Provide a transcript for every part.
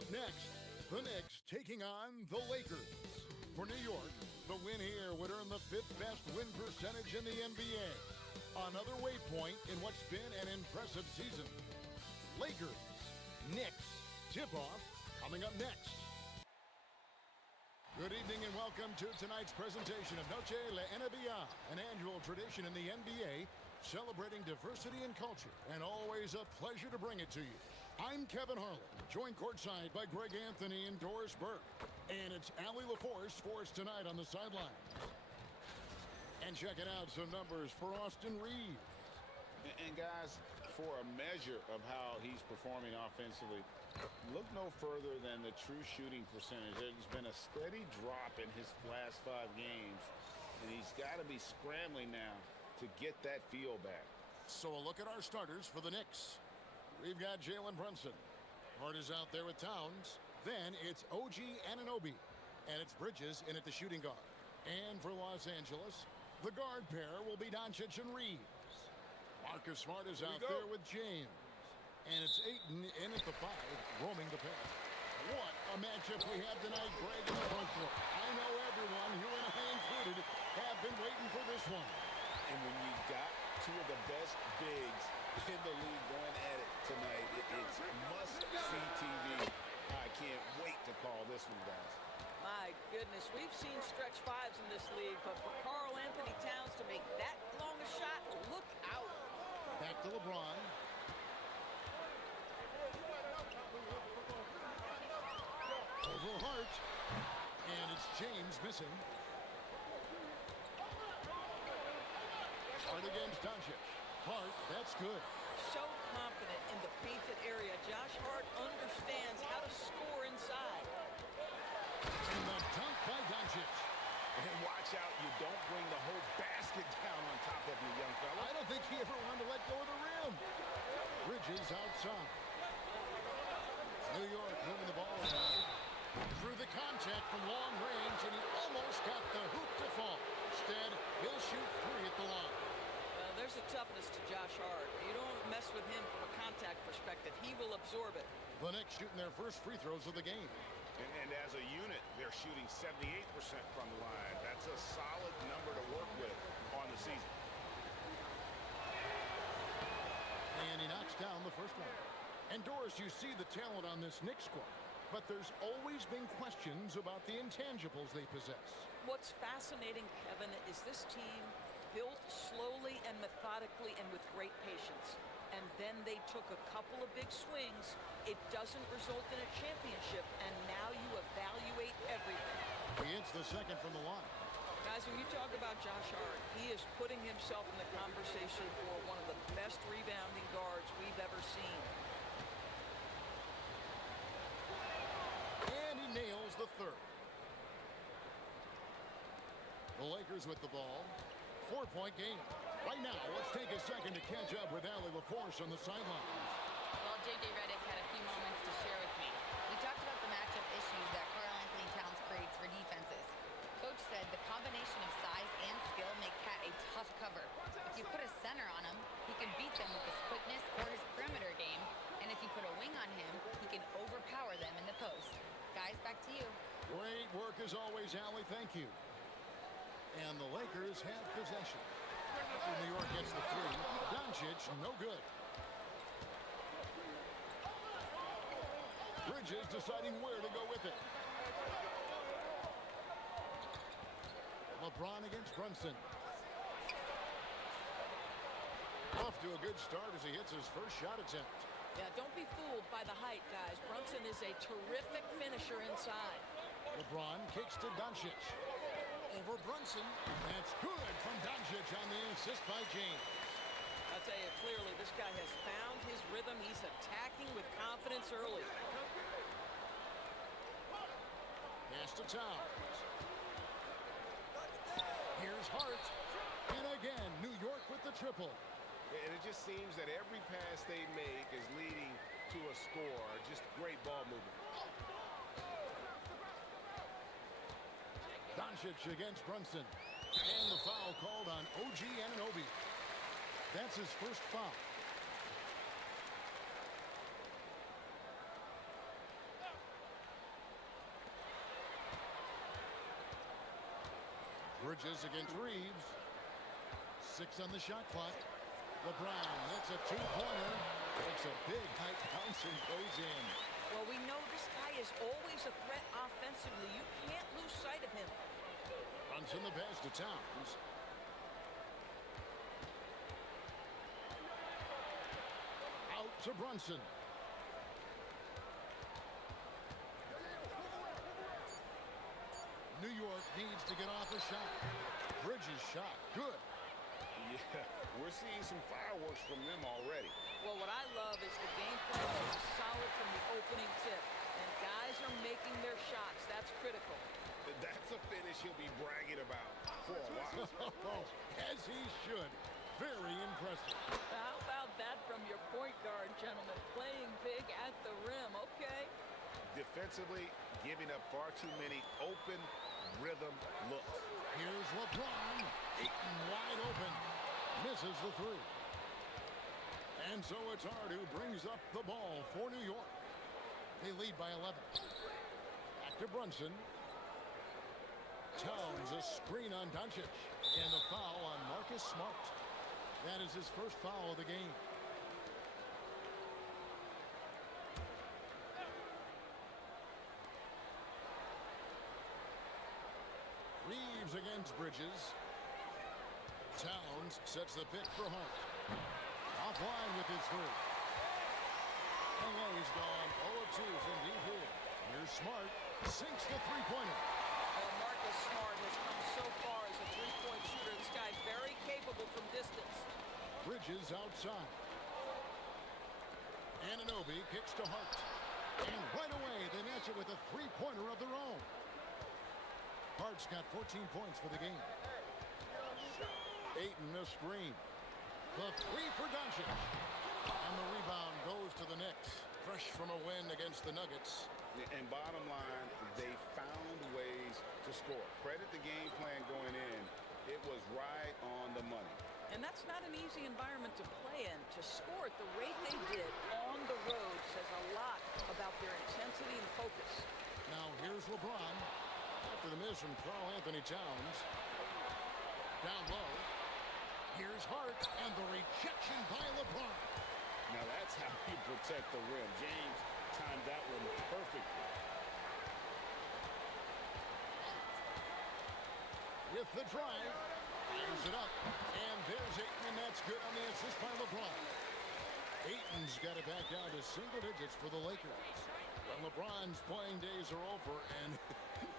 Up next, the Knicks taking on the Lakers. For New York, the win here would earn the 5th best win percentage in the NBA. Another waypoint in what's been an impressive season. Lakers, Knicks, tip-off coming up next. Good evening and welcome to tonight's presentation of Noche La NBA, an annual tradition in the NBA celebrating diversity and culture, and always a pleasure to bring it to you. I'm Kevin Harlan, joined courtside by Greg Anthony and Doris Burke. And it's Allie LaForce for us tonight on the sidelines. And checking out some numbers for Austin Reaves. And guys, for a measure of how he's performing offensively, look no further than the true shooting percentage. There's been a steady drop in his last 5 games, and he's got to be scrambling now to get that feel back. So a look at our starters for the Knicks. We've got Jalen Brunson. Hart is out there with Towns. Then it's OG Anunoby. And it's Bridges in at the shooting guard. And for Los Angeles, the guard pair will be Dončić and Reaves. Marcus Smart is out there with James. And it's Ayton in at the 5, roaming the pair. What a matchup we have tonight, Greg, in the front court. I know everyone, you and I included, have been waiting for this one. And when you got 2 of the best bigs in the league going at it tonight, it's must-see TV. I can't wait to call this one, guys. My goodness, we've seen stretch 5s in this league, but for Karl-Anthony Towns to make that long a shot, look out. Back to LeBron. Over Hart. And it's James missing. Hart against Dončić. Hart, that's good. So confident in the painted area. Josh Hart understands how to score inside. And the dunk by Dončić. And watch out, you don't bring the whole basket down on top of you, young fella. I don't think he ever wanted to let go of the rim. Bridges outside. New York moving the ball around. Through the contact from long range, and he almost got the hoop to fall. Instead, he'll shoot 3 at the line. There's a toughness to Josh Hart. You don't mess with him from a contact perspective. He will absorb it. The Knicks shooting their first free throws of the game. And as a unit, they're shooting 78% from the line. That's a solid number to work with on the season. And he knocks down the first one. And Doris, you see the talent on this Knicks squad, but there's always been questions about the intangibles they possess. What's fascinating, Kevin, is this team built slowly and methodically and with great patience. And then they took a couple of big swings. It doesn't result in a championship, and now you evaluate everything. He hits the second from the line. Guys, when you talk about Josh Hart, he is putting himself in the conversation for one of the best rebounding guards we've ever seen. And he nails the third. The Lakers with the ball. 4-point game. Right now, let's take a second to catch up with Allie LaForce on the sidelines. Well, J.J. Redick had a few moments to share with me. We talked about the matchup issues that Karl-Anthony Towns creates for defenses. Coach said the combination of size and skill make Cat a tough cover. If you put a center on him, he can beat them with his quickness or his perimeter game. And if you put a wing on him, he can overpower them in the post. Guys, back to you. Great work as always, Allie. Thank you. And the Lakers have possession. After New York gets the 3, Dončić, no good. Bridges deciding where to go with it. LeBron against Brunson. Off to a good start as he hits his first shot attempt. Yeah, don't be fooled by the height, guys. Brunson is a terrific finisher inside. LeBron kicks to Dončić. Over Brunson. That's good from Dončić on the assist by James. I'll tell you clearly, this guy has found his rhythm. He's attacking with confidence early. Pass to Towns. Here's Hart. And again, New York with the triple. And it just seems that every pass they make is leading to a score. Just great ball movement. Dončić against Brunson. And the foul called on OG Anunoby. That's his first foul. Bridges against Reaves. 6 on the shot clock. LeBron, that's a two-pointer. Takes a big height bounce and goes in. Well, we know this guy is always a threat offensively. You can't lose sight of him. Brunson the pass to Towns. Out to Brunson. New York needs to get off a shot. Bridges shot. Good. Yeah, we're seeing some fireworks from them already. Well, what I love is the game plan is solid from the opening tip. And guys are making their shots. That's critical. That's a finish he'll be bragging about for a while. As he should. Very impressive. How about that from your point guard, gentlemen? Playing big at the rim. Okay. Defensively, giving up far too many open rhythm looks. Here's LeBron. Ayton wide open. Misses the three. And so it's Hart who brings up the ball for New York. They lead by 11. Back to Brunson. Towns a screen on Dončić. And the foul on Marcus Smart. That is his first foul of the game. Reaves against Bridges. Towns sets the pick for Hart. Offline with his three. LA's gone 0 of 2 from deep here. Here's Smart. Sinks the three-pointer. Well, Marcus Smart has come so far as a three-point shooter. This guy very capable from distance. Bridges outside. Anunoby kicks to Hart. And right away, they match it with a three-pointer of their own. Hart's got 14 points for the game. Ayton a screen. The three for Dončić. And the rebound goes to the Knicks. Fresh from a win against the Nuggets. And bottom line, they found ways to score. Credit the game plan going in. It was right on the money. And that's not an easy environment to play in. To score at the rate they did on the road says a lot about their intensity and focus. Now here's LeBron. After the miss from Karl-Anthony Towns. Down low. Here's Hart. And the rejection by LeBron. Now that's how you protect the rim. James timed that one perfectly. With the drive. Fires it up. And there's Ayton, and that's good on the assist by LeBron. Ayton's got it back down to single digits for the Lakers. But LeBron's playing days are over, and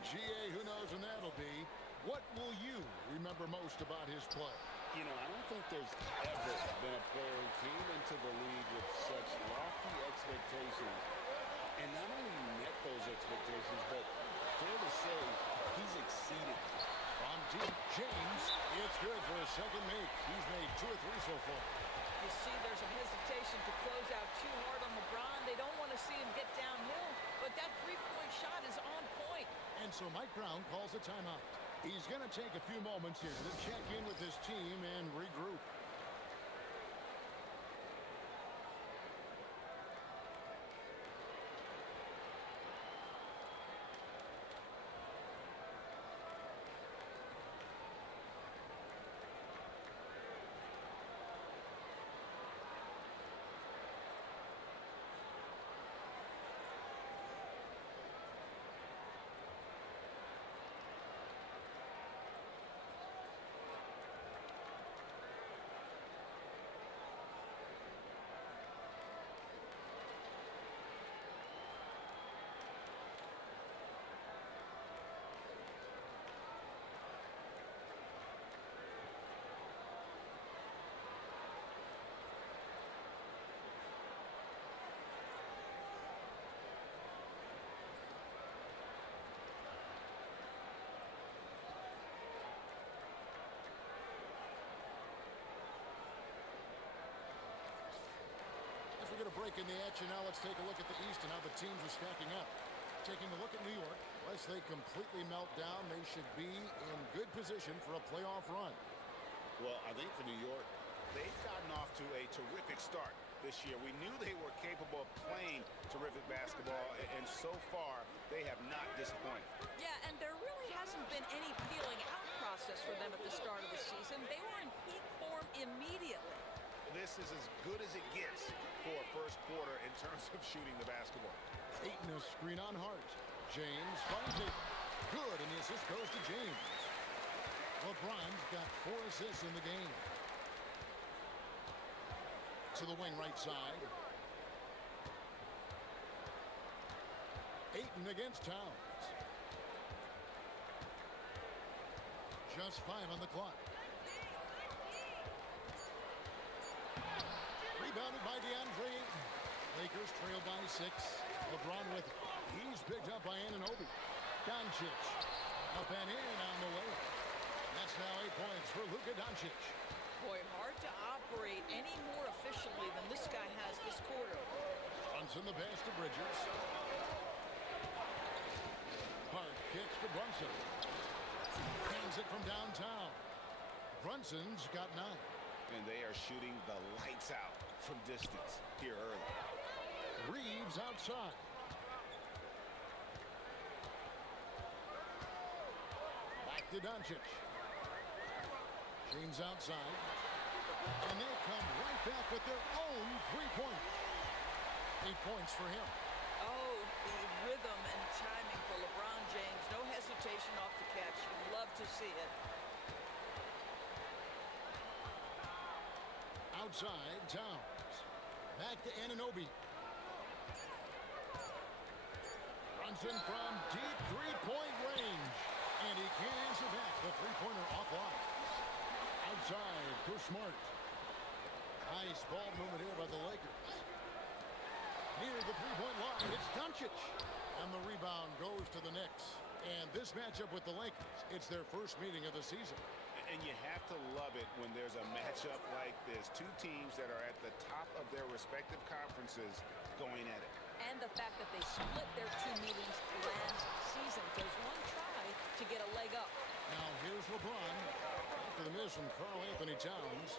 GA, who knows when that'll be. What will you remember most about his play? You know, I don't think there's ever been a player who came into the league with such lofty expectations and not only met those expectations, but fair to say, he's exceeded. From deep, James, it's good for a second make. He's made 2 or 3 so far. You see there's a hesitation to close out too hard on LeBron. They don't want to see him get downhill, but that three-point shot is on point. And so Mike Brown calls a timeout. He's going to take a few moments here to check in with his team and regroup. We're going to break in the action now. Let's take a look at the East and how the teams are stacking up. Taking a look at New York, unless they completely melt down, they should be in good position for a playoff run. Well, I think for New York, they've gotten off to a terrific start this year. We knew they were capable of playing terrific basketball, and so far, they have not disappointed. Yeah, and there really hasn't been any feeling out process for them at the start of the season. They were in peak form immediately. This is as good as it gets for a first quarter in terms of shooting the basketball. Ayton, a screen on Hart. James finds it. Good, and the assist goes to James. LeBron's got 4 assists in the game. To the wing right side. Ayton against Towns. Just 5 on the clock. Rebounded by DeAndre Ayton. Lakers trail by 6. LeBron with it. He's picked up by Anunoby. Dončić up and in on the way. That's now 8 points for Luka Dončić. Boy, hard to operate any more efficiently than this guy has this quarter. Brunson the pass to Bridges. Hart kicks to Brunson. Hands it from downtown. Brunson's got 9. And they are shooting the lights out from distance here early. Reaves outside. Back to Dončić. James outside. And they come right back with their own three-pointer. 8 points for him. Oh, the rhythm and timing for LeBron James. No hesitation off the catch. You'd love to see it. Outside, Towns. Back to Anunoby. Brunson from deep three-point range. And he can't answer back. The three-pointer offline. Outside for Smart. Nice ball movement here by the Lakers. Near the three-point line, it's Dončić. And the rebound goes to the Knicks. And this matchup with the Lakers, it's their first meeting of the season. And you have to love it when there's a matchup like this. Two teams that are at the top of their respective conferences going at it. And the fact that they split their 2 meetings last season. There's one try to get a leg up. Now here's LeBron. After the miss from Karl-Anthony Towns.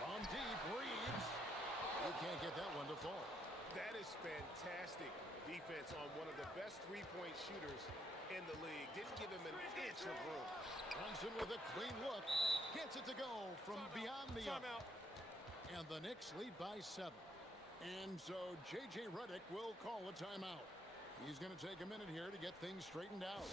From deep, Reaves. You can't get that one to fall. That is fantastic defense on one of the best three-point shooters in the league. Didn't give him an inch of room. Brunson with a clean look. Gets it to go from beyond the arc. Timeout. And the Knicks lead by 7. And so J.J. Redick will call a timeout. He's going to take a minute here to get things straightened out.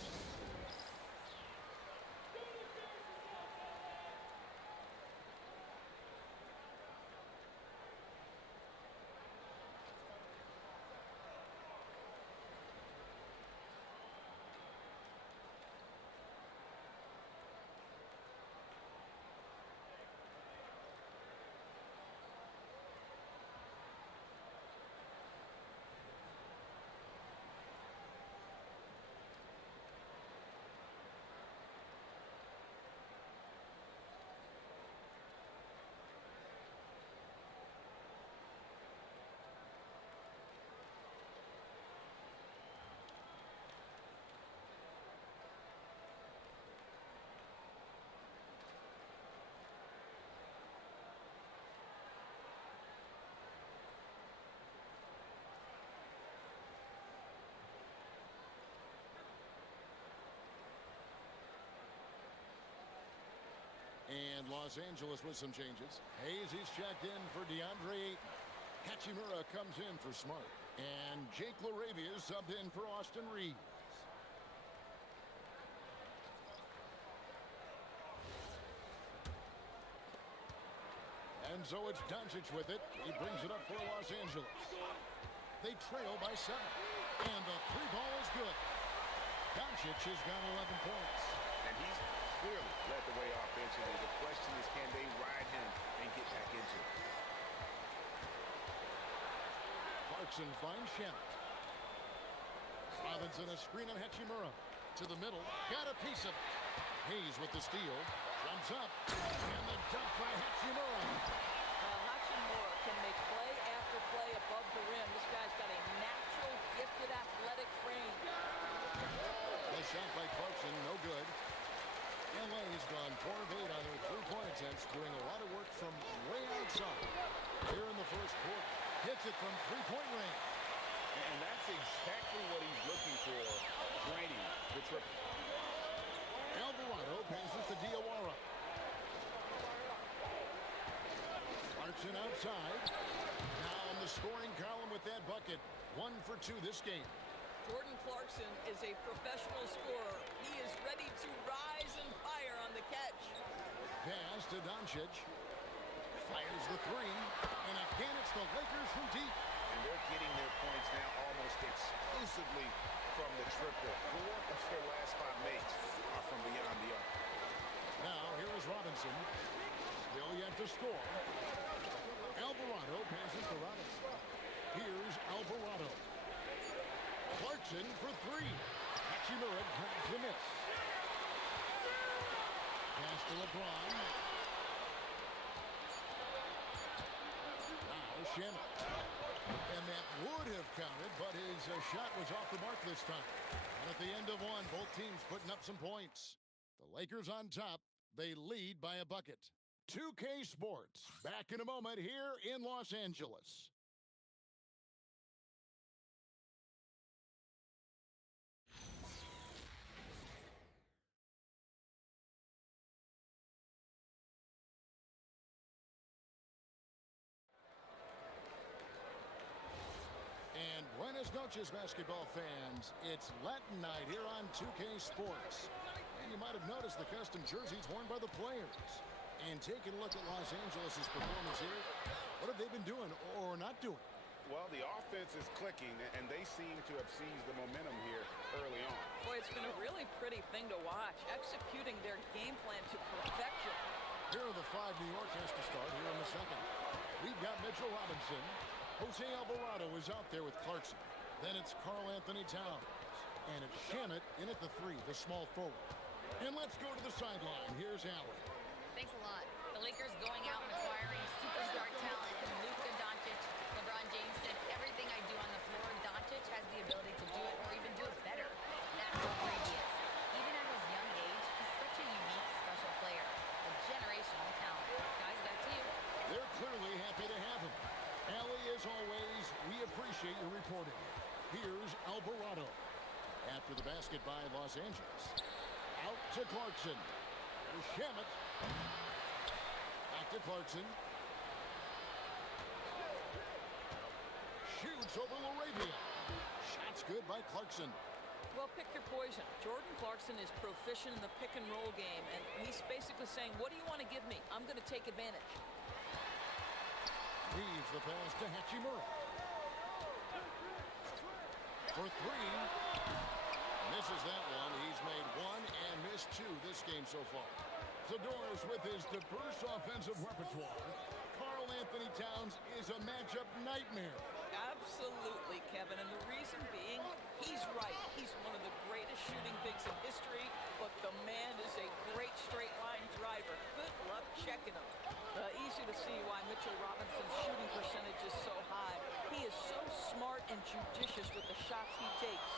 And Los Angeles with some changes. Hayes is checked in for DeAndre Ayton. Hachimura comes in for Smart. And Jake LaRavia is subbed in for Austin Reaves. And so it's Dončić with it. He brings it up for Los Angeles. They trail by 7. And the three ball is good. Dončić has got 11 points. And he's clearly led the way offensively. The question is, can they ride him and get back into it? Clarkson finds Shannon. Robinson a screen on Hachimura. To the middle. Got a piece of it. Hayes with the steal. Jumps up. And the dunk by Hachimura. Hachimura can make play after play above the rim. This guy's got a natural, gifted, athletic frame. The shot by Clarkson, no good. LA's gone 4 of 8 on their three-point attempts, doing a lot of work from way outside. Here in the first quarter. Hits it from three-point range. And that's exactly what he's looking for Brunson outside. Now in the scoring column with that bucket. 1 for 2 this game. Jordan Clarkson is a professional scorer. He is ready to rise and fire on the catch. Pass to Dončić. Fires the three. And again, it's the Lakers from deep. And they're getting their points now almost exclusively from the triple. 4 of their last 5 makes are from beyond the arc. Now, here is Robinson. Still yet to score. Alvarado passes to Robinson. Here's Alvarado. Clarkson for 3. Hachimura grabs the miss. Pass to LeBron. Now Shannon. And that would have counted, but his shot was off the mark this time. And at the end of one, both teams putting up some points. The Lakers on top. They lead by a bucket. 2K Sports, back in a moment here in Los Angeles. And buenas noches, basketball fans. It's Latin night here on 2K Sports. And you might have noticed the custom jerseys worn by the players. And taking a look at Los Angeles' performance here, what have they been doing or not doing? Well, the offense is clicking, and they seem to have seized the momentum here early on. Boy, it's been a really pretty thing to watch, executing their game plan to perfection. Here are the 5 New York has to start here in the second. We've got Mitchell Robinson. Jose Alvarado is out there with Clarkson. Then it's Karl-Anthony Towns. And it's Shamet in at the 3, the small forward. And let's go to the sideline. Here's Allen. Thanks a lot. The Lakers going out and acquiring superstar talent from Luka Dončić. LeBron James said, everything I do on the floor, Dončić has the ability to do it or even do it better. That's how great he is. Even at his young age, he's such a unique, special player. A generational talent. Guys, back to you. They're clearly happy to have him. Allie, as always, we appreciate your reporting. Here's Alvarado. After the basket by Los Angeles. Out to Clarkson. There's Shamet. Back to Clarkson. Shoots over LaRavia. Shots good by Clarkson. Well, pick your poison. Jordan Clarkson is proficient in the pick and roll game, and he's basically saying, what do you want to give me? I'm going to take advantage. Reaves the pass to Hachimura. For 3. Misses that one. He's made 1 and missed 2 this game so far. Zador's with his diverse offensive repertoire. Karl-Anthony Towns is a matchup nightmare. Absolutely, Kevin. And the reason being, he's right. He's one of the greatest shooting bigs in history, but the man is a great straight line driver. Good luck checking him. Easy to see why Mitchell Robinson's shooting percentage is so high. He is so smart and judicious with the shots he takes.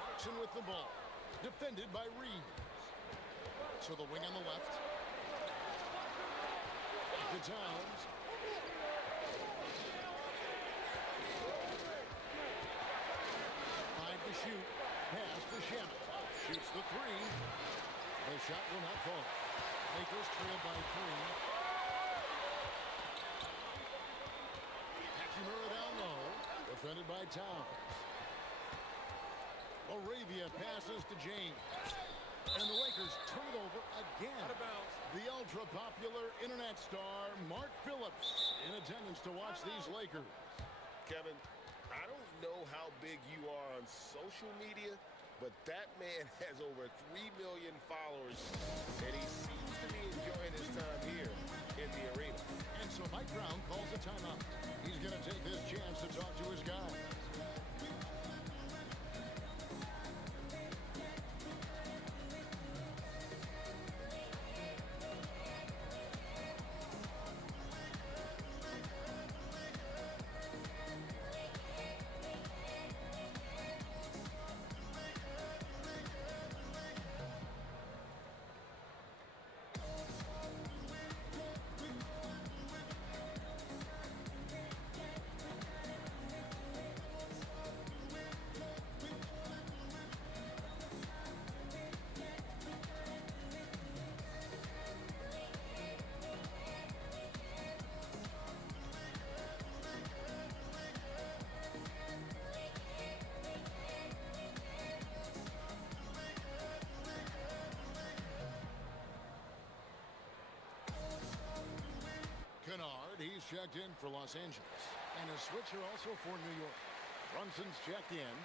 Clarkson with the ball. Defended by Reaves. To the wing on the left. To Towns. To shoot. Pass to Shamet. Shoots the 3. The shot will not fall. Lakers trail by 3. Hachimura down low. Defended by Towns. LaRavia passes to James. And the Lakers turn it over again. Out of bounds. The ultra-popular internet star Mark Phillips in attendance to watch these Lakers. Kevin, I don't know how big you are on social media, but that man has over 3 million followers, and he seems to be enjoying his time here in the arena. And so Mike Brown calls a timeout. He's going to take this chance to talk to his guys. checked in for Los Angeles. And a switcher also for New York. Brunson's checked in.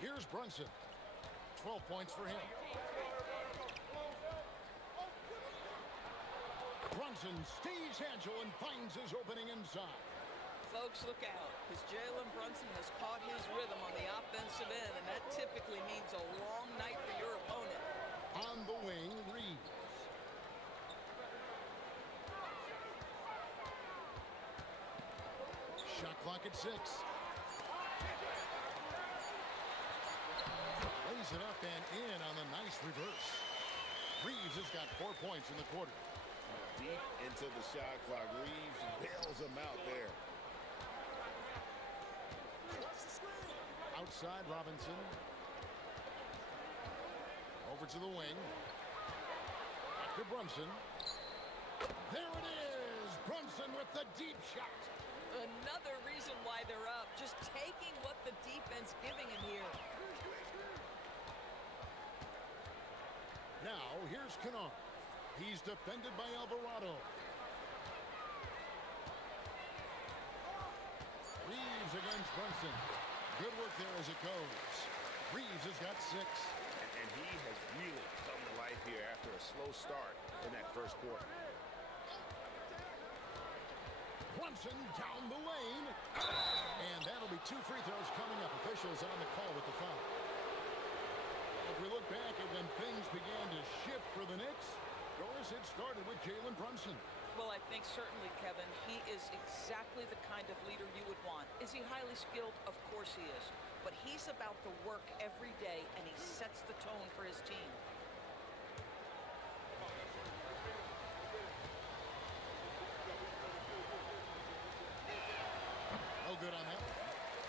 Here's Brunson. 12 points for him. Brunson stays agile and finds his opening inside. Folks, look out, because Jalen Brunson has caught his rhythm on the offensive end, and that typically means a long night for your opponent. On the wing, Reaves. Shot clock at 6. Lays it up and in on the nice reverse. Reaves has got 4 points in the quarter. Deep into the shot clock. Reaves bails him out there. Outside, Robinson. Over to the wing. Back to Brunson. There it is! Brunson with the deep shot. Another reason why they're up. Just taking what the defense giving him here. Now, here's Kennard. He's defended by Alvarado. Reaves against Brunson. Good work there as it goes. Reaves has got 6. And he has really come to life here after a slow start in that first quarter. Brunson down the lane. And that'll be 2 free throws coming up. Officials on the call with the foul. If we look back at when things began to shift for the Knicks, Doris, it started with Jalen Brunson. Well, I think certainly, Kevin, he is exactly the kind of leader you would want. Is he highly skilled? Of course he is. But he's about the work every day, and he sets the tone for his team. No good on that one.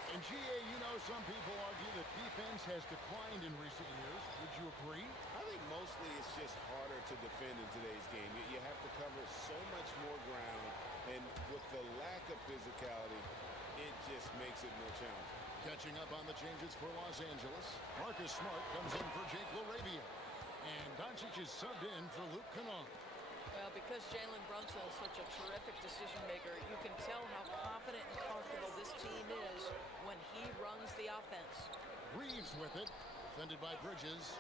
And GA, you know, some people argue that defense has declined in recent years. Would you agree? I think mostly it's just harder to defend in today's game. You have to cover so much more ground, and with the lack of physicality, it just makes it more challenging. Catching up on the changes for Los Angeles. Marcus Smart comes in for Jake LaRavia. And Dončić is subbed in for Luka Dončić. Well, because Jalen Brunson is such a terrific decision maker, you can tell how confident and comfortable this team is when he runs the offense. Reaves with it. Defended by Bridges.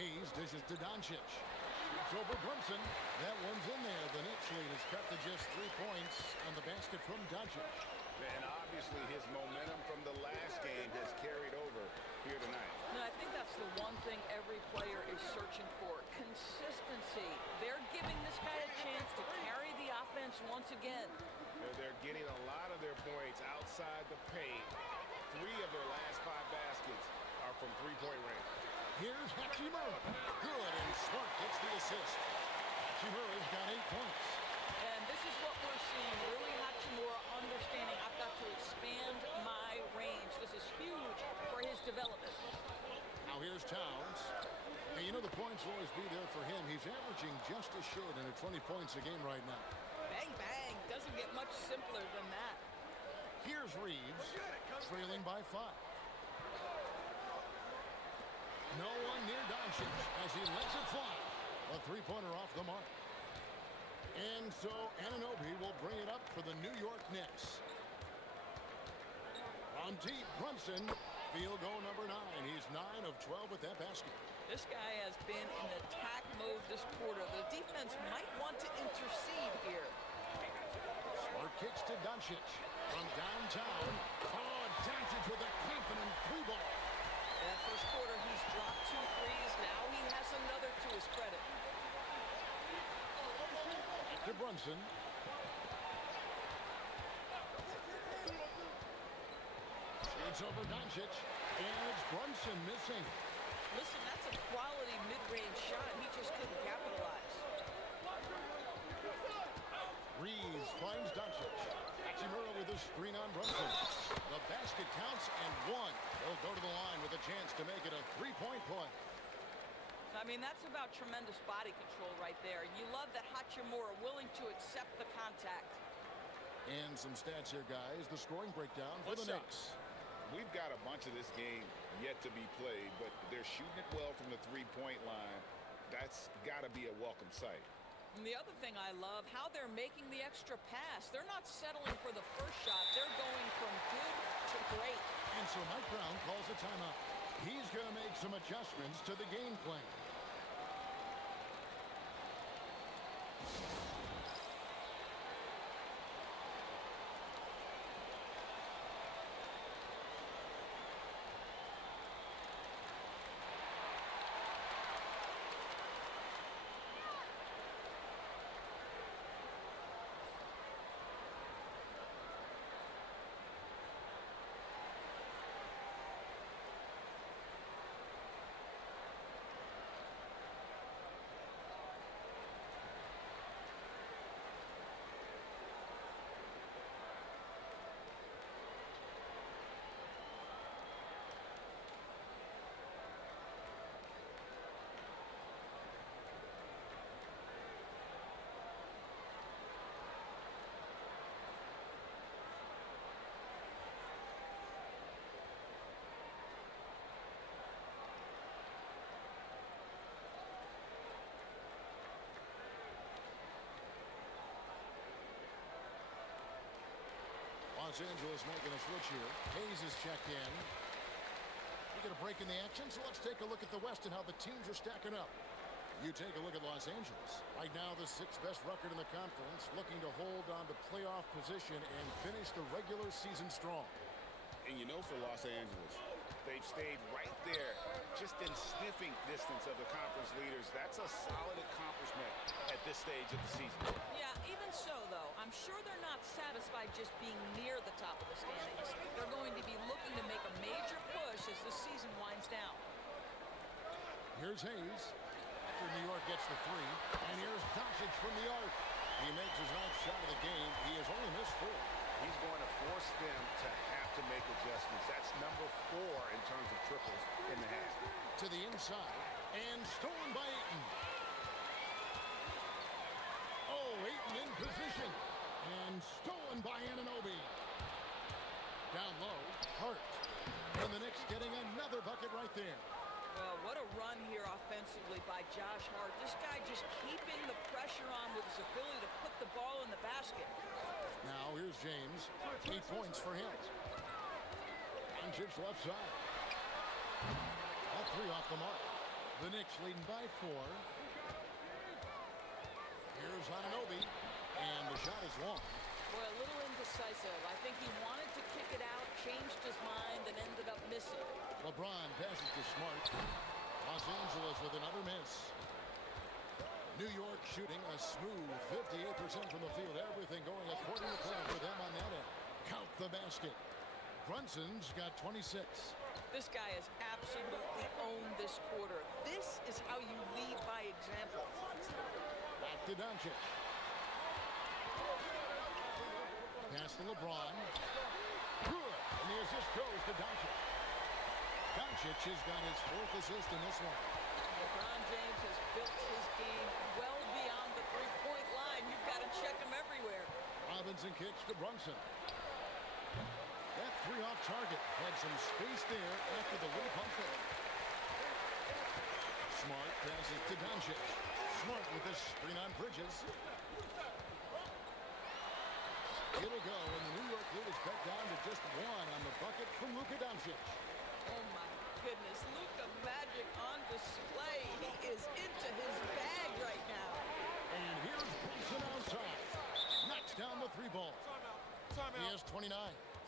Hayes dishes to Dončić. Shoots over Brunson. That one's in there. The Knicks lead is cut to just 3 points on the basket from Dončić. And obviously his momentum from the last game has carried over here tonight. No, I think that's the one thing every player is searching for. Consistency. They're giving this guy a chance to carry the offense once again. They're getting a lot of their points outside the paint. 3 of their last 5 baskets are from three-point range. Here's Hachimura. Good, and Smart gets the assist. Hachimura's got 8 points. And this is what we're seeing. Really Hachimura understanding I've got to expand my range. This is huge for his development. Now here's Towns. Hey, you know the points will always be there for him. He's averaging just a shade under 20 points a game right now. Bang, bang. Doesn't get much simpler than that. Here's Reaves, trailing by 5. No one near Dončić as he lets it fly. A 3-pointer off the mark. And so Anunoby will bring it up for the New York Knicks. On deep, Brunson, field goal number 9. He's 9 of 12 with that basket. This guy has been in attack mode this quarter. The defense might want to intercede here. Smart kicks to Dončić from downtown. Oh, Dončić with a confident 3-ball. That first quarter, he's dropped 2 threes. Now he has another to his credit. To Brunson. Shoots over Dončić. And it's Brunson missing. Listen, that's a quality mid-range shot. He just couldn't capitalize. Reaves finds Dončić. Hachimura with a screen on Brunson. The basket counts and 1. They'll go to the line with a chance to make it a 3-point play. I mean, that's about tremendous body control right there. You love that Hachimura willing to accept the contact. And some stats here, guys. The scoring breakdown for the Knicks. We've got a bunch of this game yet to be played, but they're shooting it well from the three-point line. That's got to be a welcome sight. And the other thing I love, how they're making the extra pass. They're not settling for the first shot. They're going from good to great. And so Mike Brown calls a timeout. He's going to make some adjustments to the game plan. Los Angeles making a switch here. Hayes is checked in. We get a break in the action, so let's take a look at the West and how the teams are stacking up. You take a look at Los Angeles. Right now, the 6th best record in the conference, looking to hold on to playoff position and finish the regular season strong. And you know, for Los Angeles, they've stayed right there, just in sniffing distance of the conference leaders. That's a solid accomplishment at this stage of the season. Yeah, even so, though, I'm sure they're not satisfied just being near the top of the standings. They're going to be looking to make a major push as the season winds down. Here's Hayes. After New York gets the 3. And here's Dončić from the arc. He makes his 9th shot of the game. He has only missed 4. He's going to force them to have to make adjustments. That's number 4 in terms of triples in the half. To the inside. And stolen by Ayton. Oh, Ayton in position. And stolen by Anunoby. Down low. Hart. And the Knicks getting another bucket right there. Well, what a run here offensively by Josh Hart. This guy just keeping the pressure on with his ability to put the ball in the basket. Now here's James. 8 points for him. Dončić left side. All 3 off the mark. The Knicks leading by 4. Here's Anunoby. And the shot is long. Boy, a little indecisive. I think he wanted to kick it out, changed his mind, and ended up missing. LeBron passes to Smart. Los Angeles with another miss. New York shooting a smooth 58% from the field. Everything going according to plan for them on that end. Count the basket. Brunson's got 26. This guy has absolutely owned this quarter. This is how you lead by example. Back to Dončić. Pass to LeBron. Good. And the assist goes to Dončić. Dončić has got his 4th assist in this one. LeBron James has built his game well beyond the three-point line. You've got to check him everywhere. Robinson kicks to Brunson. That 3 off target. Had some space there after the little pump fake. Smart passes to Dončić. Smart with the screen on Bridges. It'll go, and the New York lead is cut down to just 1 on the bucket from Luka Dončić. Oh, my goodness. Luka Magic on display. He is into his bag right now. And here's Brunson outside. Knocks down the 3 ball. Timeout. He has 29.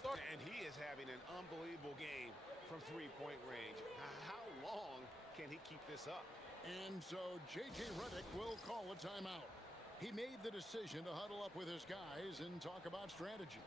And he is having an unbelievable game from three-point range. How long can he keep this up? And so J.J. Redick will call a timeout. He made the decision to huddle up with his guys and talk about strategy.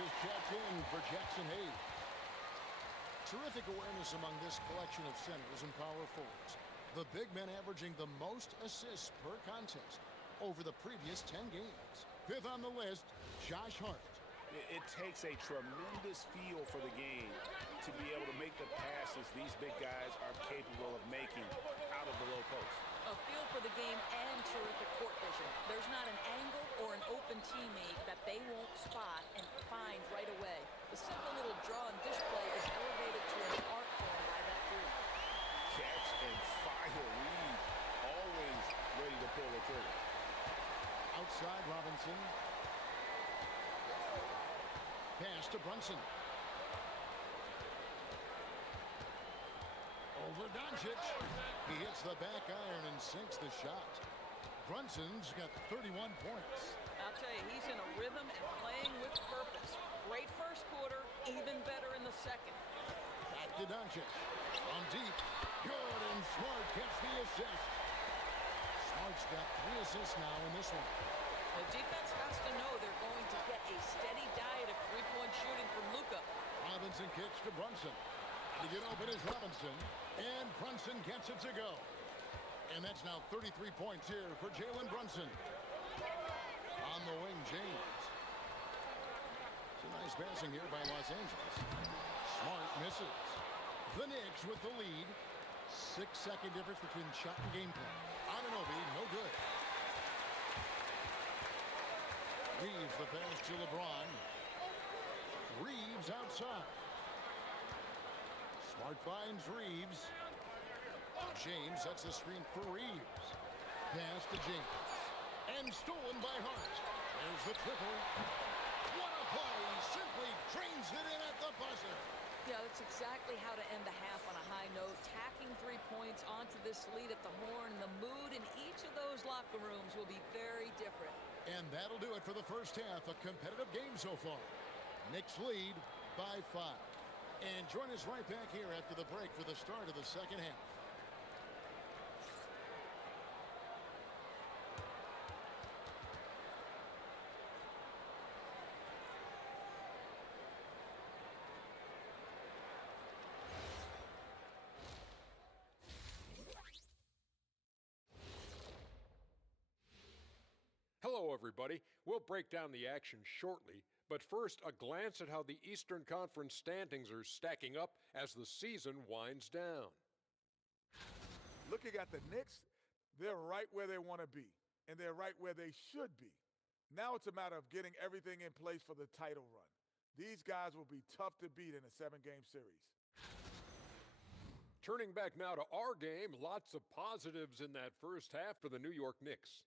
is checked in for Jackson Hayes. Terrific awareness among this collection of centers and power forwards. The big men averaging the most assists per contest over the previous 10 games. Fifth on the list, Josh Hart. It takes a tremendous feel for the game to be able to make the passes these big guys are capable of making out of the low post. A feel for the game and terrific court vision. There's not an angle or an open teammate that they won't spot and find right away. The simple little draw and dish play is elevated to an art form by that group. Catch and fire. Reaves always ready to pull the trigger. Outside Robinson. Pass to Brunson. Over Dončić. He hits the back iron and sinks the shot. Brunson's got 31 points. I'll tell you, he's in a rhythm and playing with purpose. Great first quarter, even better in the second. Back to Dončić. From deep. Good, and Smart gets the assist. Smart's got 3 assists now in this one. The defense has to know they're going to get a steady diet of three-point shooting from Luka. Robinson kicks to Brunson. To get open is Robinson. And Brunson gets it to go. And that's now 33 points here for Jalen Brunson. On the wing, James. Some nice passing here by Los Angeles. Smart misses. The Knicks with the lead. 6-second difference between shot and game plan. Anunoby, no good. Reaves the pass to LeBron. Reaves outside. Smart finds Reaves. James sets the screen for Reaves. Pass to James. And stolen by Hart. There's the triple. What a play. Simply drains it in at the buzzer. Yeah, that's exactly how to end the half on a high note. Tacking 3 points onto this lead at the horn. The mood in each of those locker rooms will be very different. And that'll do it for the first half. A competitive game so far. Knicks lead by 5. And join us right back here after the break for the start of the second half. Hello, everybody. We'll break down the action shortly, but first, a glance at how the Eastern Conference standings are stacking up as the season winds down. Looking at the Knicks, they're right where they want to be, and they're right where they should be. Now it's a matter of getting everything in place for the title run. These guys will be tough to beat in a 7-game series. Turning back now to our game, lots of positives in that first half for the New York Knicks.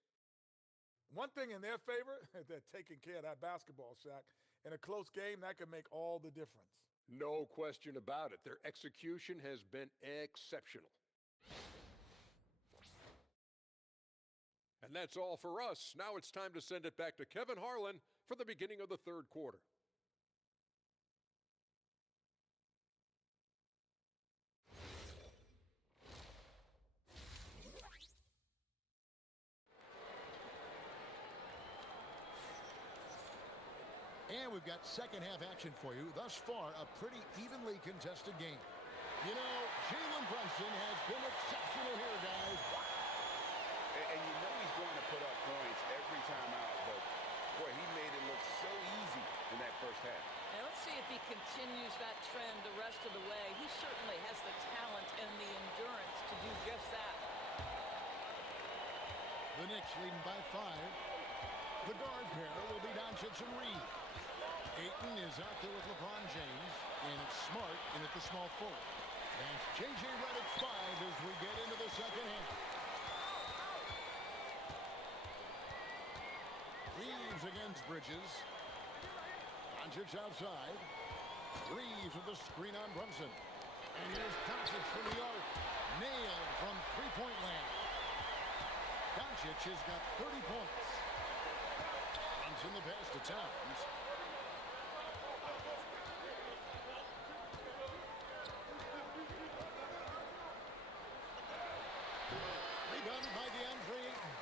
One thing in their favor, they're taking care of that basketball, Shaq. In a close game, that can make all the difference. No question about it. Their execution has been exceptional. And that's all for us. Now it's time to send it back to Kevin Harlan for the beginning of the third quarter. And we've got second half action for you. Thus far, a pretty evenly contested game. You know, Jalen Brunson has been exceptional here, guys. And you know he's going to put up points every time out, but boy, he made it look so easy in that first half. And let's see if he continues that trend the rest of the way. He certainly has the talent and the endurance to do just that. The Knicks leading by 5. The guard pair will be Dončić and Reaves. Ayton is out there with LeBron James, and it's Smart in at the small forward. And J.J. Redick's 5 as we get into the second half. Reaves against Bridges. Dončić outside. Reaves with the screen on Brunson. And here's Dončić from the arc. Nailed from three-point land. Dončić has got 30 points. Brunson the pass to Towns. Rebounded by DeAndre Ayton.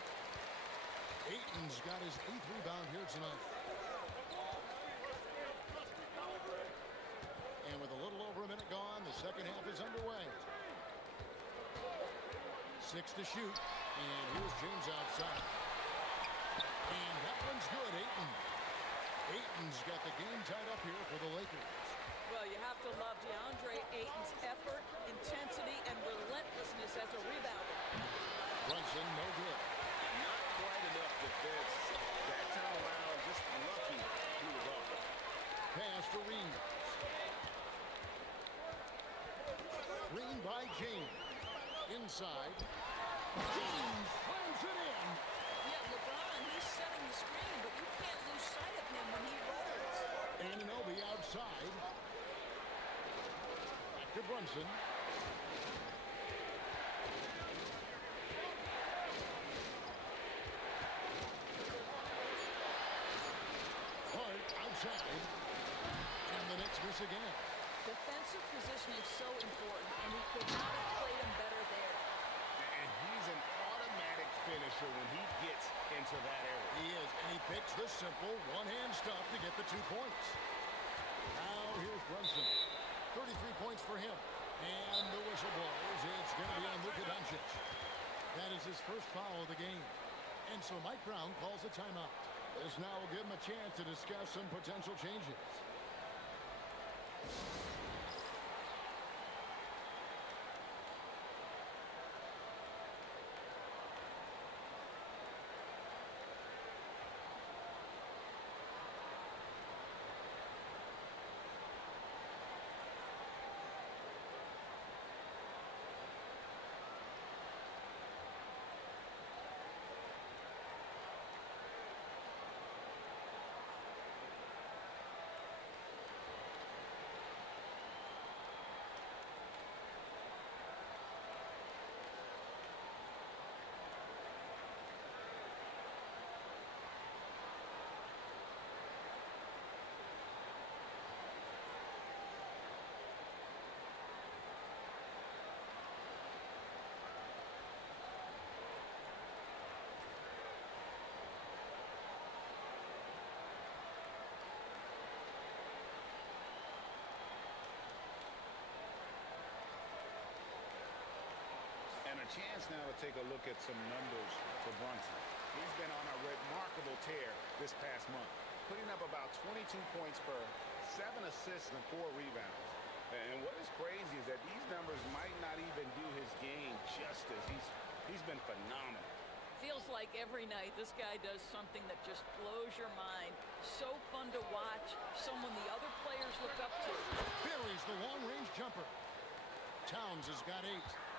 Ayton's got his 8th rebound here tonight. And with a little over a minute gone, the second half is underway. 6 to shoot. And here's James outside. And that one's good, Ayton. Ayton's got the game tied up here for the Lakers. Well, you have to love DeAndre Ayton's effort, intensity, and relentlessness as a rebounder. Brunson, no good. Not quite enough defense. That time around, just lucky he was off. Pass to Reaves. Green by James. Inside. James slams it in. Yeah, LeBron, he's setting the screen, but you can't lose sight of him when he rolls. Anunoby outside. Back to Brunson. Hart outside. And the Knicks miss again. Defensive positioning is so important, and he could not have played him better there. And he's an automatic finisher when he gets into that area. He is, and he picks the simple one-hand stuff to get the 2 points. Now here's Brunson. 33 points for him. And the whistle blows. It's going to be on Luka Dončić. That is his first foul of the game. And so Mike Brown calls a timeout. This now will give him a chance to discuss some potential changes. Chance now to take a look at some numbers for Brunson. He's been on a remarkable tear this past month, putting up about 22 points per 7 assists and 4 rebounds. And what is crazy is that these numbers might not even do his game justice. He's been phenomenal. Feels like every night this guy does something that just blows your mind. So fun to watch, someone the other players look up to. Buries the long-range jumper. Towns has got 8.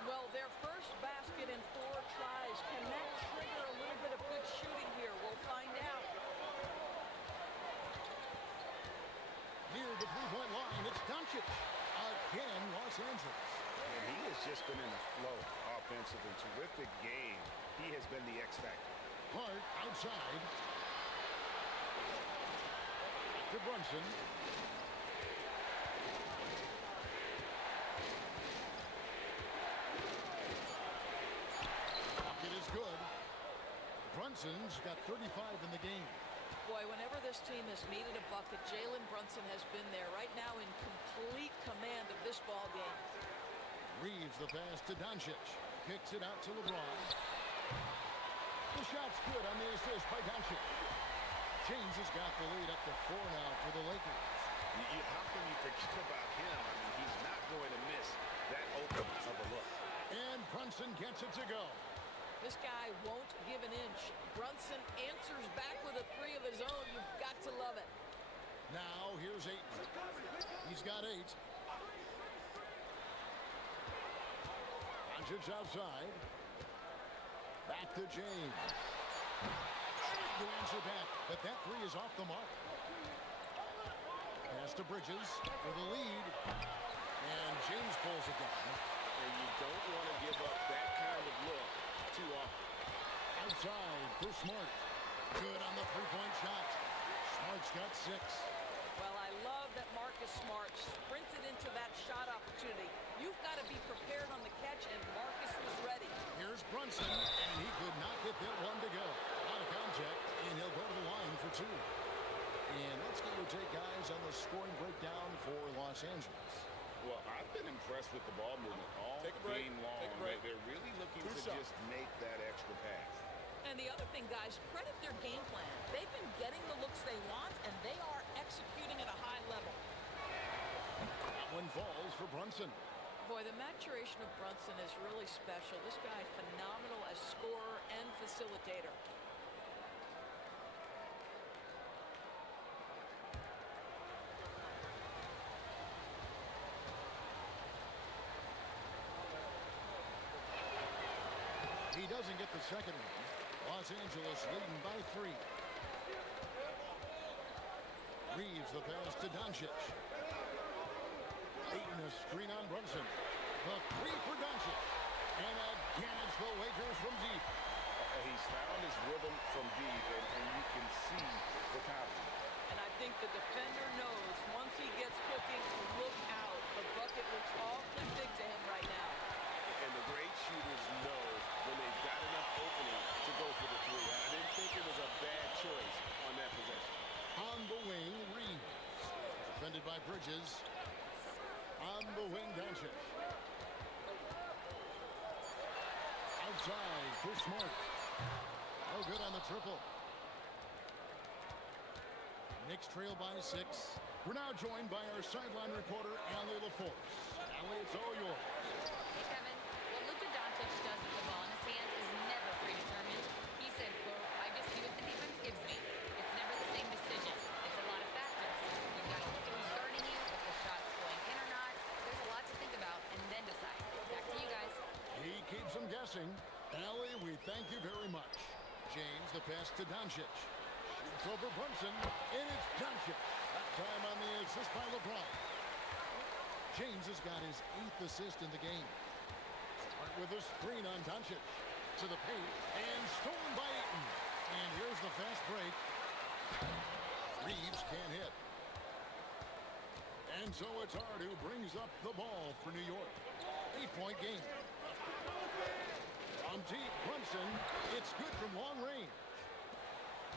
Well, their first basket in 4 tries. Can that trigger a little bit of good shooting here? We'll find out. Near the three-point line, it's Dončić. Again, Los Angeles. And he has just been in the flow offensively. Terrific game. He has been the X factor. Hart outside. Back to Brunson. Bucket is good. Brunson's got 35 in the game. Boy, whenever this team has needed a bucket, Jalen Brunson has been there right now in complete command of this ball game. Reaves the pass to Dončić. Kicks it out to LeBron. The shot's good on the assist by Dončić. James has got the lead up to 4 now for the Lakers. How can you forget about him? I mean, he's not going to miss that open of a look. And Brunson gets it to go. This guy won't give an inch. Brunson answers back with a 3 of his own. You've got to love it. Now here's Ayton. He's got 8. Dončić outside. Back to James. To answer back, but that 3 is off the mark. Pass to Bridges for the lead. And James pulls it down. And you don't want to give up that kind of look too often. Outside for Smart. Good on the 3-point shot. Smart's got 6. Well, I love that Marcus Smart sprinted into that shot opportunity. You've got to be prepared on the catch, and Marcus was ready. Here's Brunson, and he could not get that one to go. Out of contact, and he'll go to the line for 2. And let's get your take, guys, on the scoring breakdown for Los Angeles. Well, I've been impressed with the ball movement all game long. They're really looking to just make that extra pass. And the other thing, guys, credit their game plan. They've been getting the looks they want, and they are executing at a high level. That one falls for Brunson. Boy, the maturation of Brunson is really special. This guy, phenomenal as scorer and facilitator. He doesn't get the second one. Los Angeles leading by 3. Reaves the pass to Dončić. Ayton a screen on Brunson. The 3 for Dončić. And again, it's the Lakers from deep. He's found his rhythm from deep, and you can see the confidence. And I think the defender knows once he gets cooking, look out. The bucket looks awfully big to him right now. And the great shooters know when they've got enough opening to go for the 3. I didn't think it was a bad choice on that possession. On the wing, Reaves. Defended by Bridges. On the wing, Dončić. Outside for Smart. No good on the triple. Knicks trail by 6. We're now joined by our sideline reporter, Allie LaForce. Allie, it's all yours. Hey, Kevin. What Luka Dončić does with the ball in his hands is never predetermined. He said, quote, I just see what the defense gives me. It's never the same decision. It's a lot of factors. You've got to look at who's guarding you, if the shot's going in or not. There's a lot to think about, and then decide. Back to you guys. He keeps them guessing. Allie, we thank you very much. James, the pass to Dončić. Shoots over Brunson, and it's Dončić. That time on the assist by LeBron. James has got his 8th assist in the game. Smart with a screen on Dončić. To the paint, and stolen by Ayton. And here's the fast break. Reaves can't hit. And so it's Hart who brings up the ball for New York. 8-point game. From deep, Brunson. It's good from long range.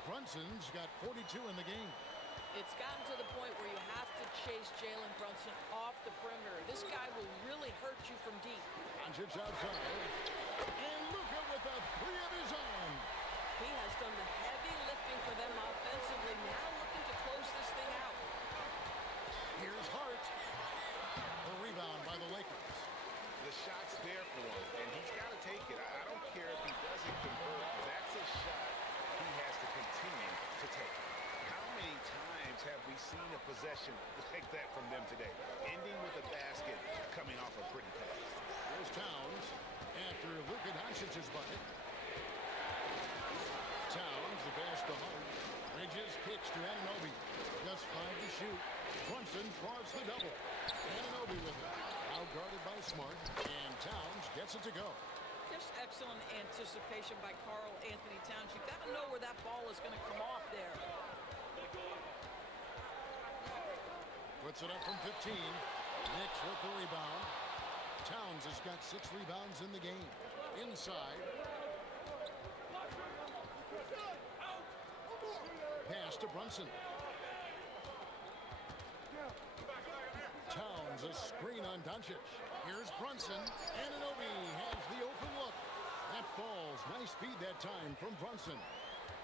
Brunson's got 42 in the game. It's gotten to the point where you have to chase Jalen Brunson off the perimeter. This guy will really hurt you from deep. Dončić outside. And Luka with a 3 of his own. He has done the heavy lifting for them offensively. Now looking to close this thing out. Here's Hart. A rebound by the Lakers. The shot's there for him, and he's got to take it. I don't care if he doesn't convert. That's a shot he has to continue to take. How many times have we seen a possession like that from them today? Ending with a basket, coming off a pretty pass. Here's Towns after Luka Dončić's bucket. Towns, the pass to Hart. Bridges kicks to Anunoby. Just 5 to shoot. Brunson tries the double. Anunoby with it. Out-guarded by Smart. And Towns gets it to go. Just excellent anticipation by Karl-Anthony Towns. You've got to know where that ball is going to come off there. Puts it up from 15. Knicks with the rebound. Towns has got 6 rebounds in the game. Inside. Pass to Brunson. Towns a screen on Dončić. Here's Brunson. Anunoby has the open look. That falls. Nice speed that time from Brunson.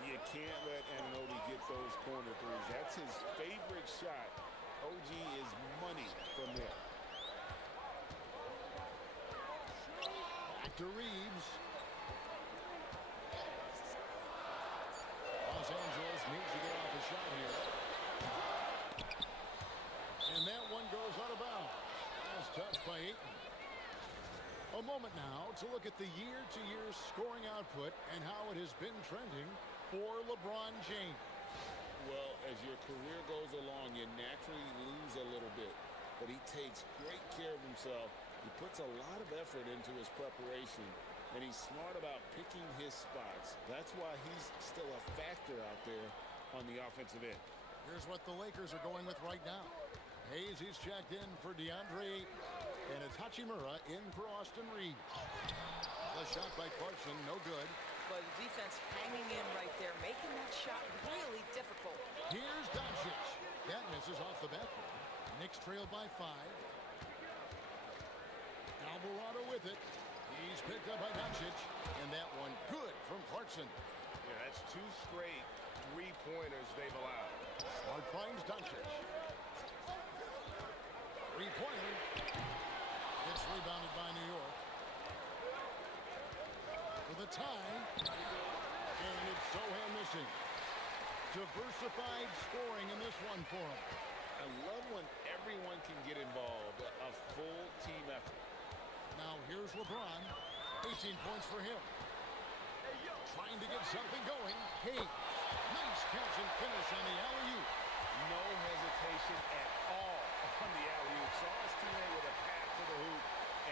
You can't let Anunoby get those corner threes. That's his favorite shot. OG is money from there. Back to Reaves. Los Angeles needs to get off a shot here. And that one goes out of bounds. That's touched by Ayton. A moment now to look at the year-to-year scoring output and how it has been trending for LeBron James. Well, as your career goes along, you naturally lose a little bit. But he takes great care of himself. He puts a lot of effort into his preparation. And he's smart about picking his spots. That's why he's still a factor out there on the offensive end. Here's what the Lakers are going with right now. Hayes, he's checked in for DeAndre Ayton. And it's Hachimura in for Austin Reaves. The shot by Clarkson, no good. But the defense hanging in right there, making that shot really difficult. Here's Dončić. That misses off the backboard. Knicks trail by 5. Alvarado with it. He's picked up by Dončić. And that one good from Clarkson. Yeah, that's 2 straight three-pointers they've allowed. Smart finds Dončić. Three-pointer. It's rebounded by New York. For the tie. And it's Sohan missing. Diversified scoring in this one for him. I love when everyone can get involved. A full team effort. Now here's LeBron. 18 points for him. Trying to get something going. Hey, nice catch and finish on the alley-oop. No hesitation at all on the alley-oop. Saw his teammate with a pass to the hoop,